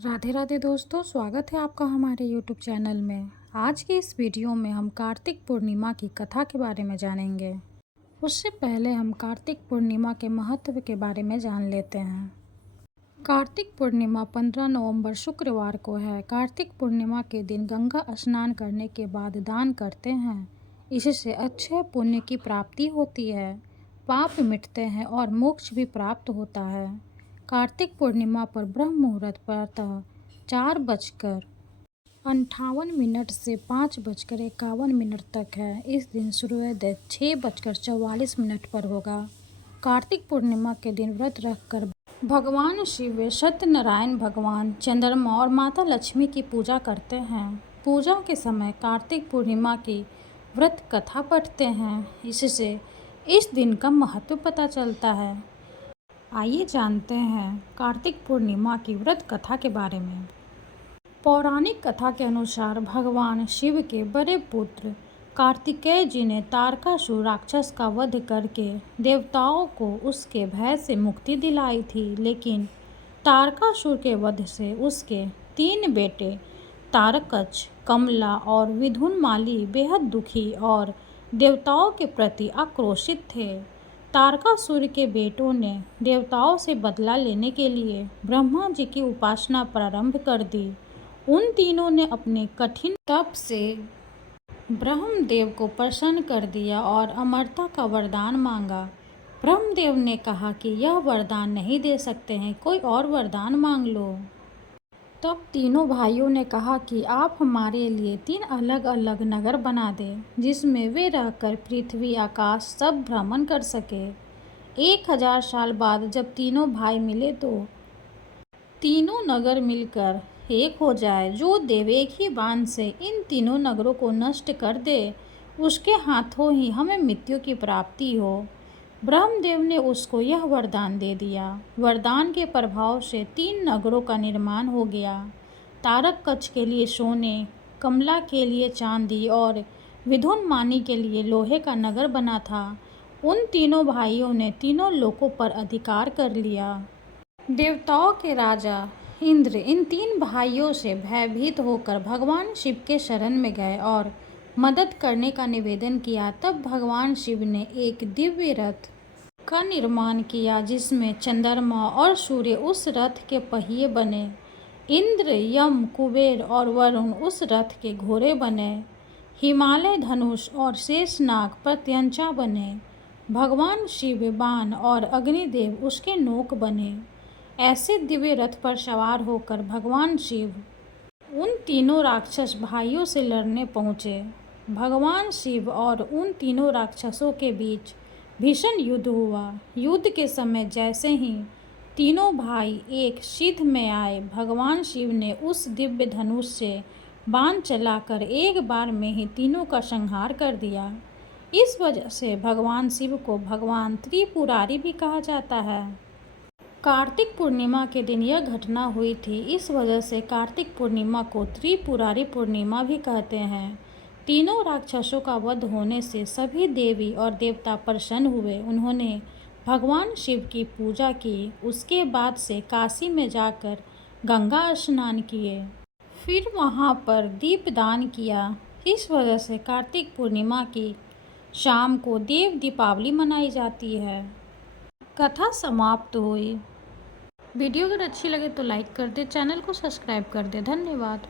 राधे राधे दोस्तों, स्वागत है आपका हमारे YouTube चैनल में। आज की इस वीडियो में हम कार्तिक पूर्णिमा की कथा के बारे में जानेंगे। उससे पहले हम कार्तिक पूर्णिमा के महत्व के बारे में जान लेते हैं। कार्तिक पूर्णिमा 15 नवंबर शुक्रवार को है। कार्तिक पूर्णिमा के दिन गंगा स्नान करने के बाद दान करते हैं। इससे अच्छे पुण्य की प्राप्ति होती है, पाप मिटते हैं और मोक्ष भी प्राप्त होता है। कार्तिक पूर्णिमा पर ब्रह्म मुहूर्त प्रातः 4:58 से 5:51 तक है। इस दिन सूर्योदय 6:44 पर होगा। कार्तिक पूर्णिमा के दिन व्रत रखकर भगवान शिव, सत्यनारायण भगवान, चंद्रमा और माता लक्ष्मी की पूजा करते हैं। पूजा के समय कार्तिक पूर्णिमा की व्रत कथा पढ़ते हैं। इससे इस दिन का महत्व पता चलता है। आइए जानते हैं कार्तिक पूर्णिमा की व्रत कथा के बारे में। पौराणिक कथा के अनुसार भगवान शिव के बड़े पुत्र कार्तिकेय जी ने तारकासुर राक्षस का वध करके देवताओं को उसके भय से मुक्ति दिलाई थी। लेकिन तारकासुर के वध से उसके 3 बेटे तारकच, कमला और विदुनमाली बेहद दुखी और देवताओं के प्रति आक्रोशित थे। तारकासुर के बेटों ने देवताओं से बदला लेने के लिए ब्रह्मा जी की उपासना प्रारंभ कर दी। उन तीनों ने अपने कठिन तप से ब्रह्मदेव को प्रसन्न कर दिया और अमरता का वरदान मांगा। ब्रह्मदेव ने कहा कि यह वरदान नहीं दे सकते हैं, कोई और वरदान मांग लो। तब तीनों भाइयों ने कहा कि आप हमारे लिए 3 अलग अलग नगर बना दें, जिसमें वे रहकर पृथ्वी आकाश सब भ्रमण कर सके। 1000 साल बाद जब तीनों भाई मिले तो तीनों नगर मिलकर एक हो जाए। जो देव एक ही बाण से इन तीनों नगरों को नष्ट कर दे, उसके हाथों ही हमें मृत्यु की प्राप्ति हो। ब्रह्मदेव ने उसको यह वरदान दे दिया। वरदान के प्रभाव से 3 नगरों का निर्माण हो गया। तारकच के लिए सोने, कमला के लिए चांदी और विदुनमाली के लिए लोहे का नगर बना था। उन तीनों भाइयों ने तीनों लोकों पर अधिकार कर लिया। देवताओं के राजा इंद्र इन 3 भाइयों से भयभीत होकर भगवान शिव के शरण में गए और मदद करने का निवेदन किया। तब भगवान शिव ने एक दिव्य रथ का निर्माण किया, जिसमें चंद्रमा और सूर्य उस रथ के पहिए बने। इंद्र, यम, कुबेर और वरुण उस रथ के घोड़े बने। हिमालय धनुष और शेषनाग प्रत्यंचा बने। भगवान शिव बाण और अग्निदेव उसके नोक बने। ऐसे दिव्य रथ पर सवार होकर भगवान शिव उन तीनों राक्षस भाइयों से लड़ने पहुँचे। भगवान शिव और उन तीनों राक्षसों के बीच भीषण युद्ध हुआ। युद्ध के समय जैसे ही तीनों भाई एक सिद्ध में आए, भगवान शिव ने उस दिव्य धनुष से बाण चलाकर एक बार में ही तीनों का संहार कर दिया। इस वजह से भगवान शिव को भगवान त्रिपुरारी भी कहा जाता है। कार्तिक पूर्णिमा के दिन यह घटना हुई थी। इस वजह से कार्तिक पूर्णिमा को त्रिपुरारी पूर्णिमा भी कहते हैं। तीनों राक्षसों का वध होने से सभी देवी और देवता प्रसन्न हुए। उन्होंने भगवान शिव की पूजा की। उसके बाद से काशी में जाकर गंगा स्नान किए, फिर वहां पर दीपदान किया। इस वजह से कार्तिक पूर्णिमा की शाम को देव दीपावली मनाई जाती है। कथा समाप्त हुई। वीडियो अगर अच्छी लगे तो लाइक कर दे, चैनल को सब्सक्राइब कर दे। धन्यवाद।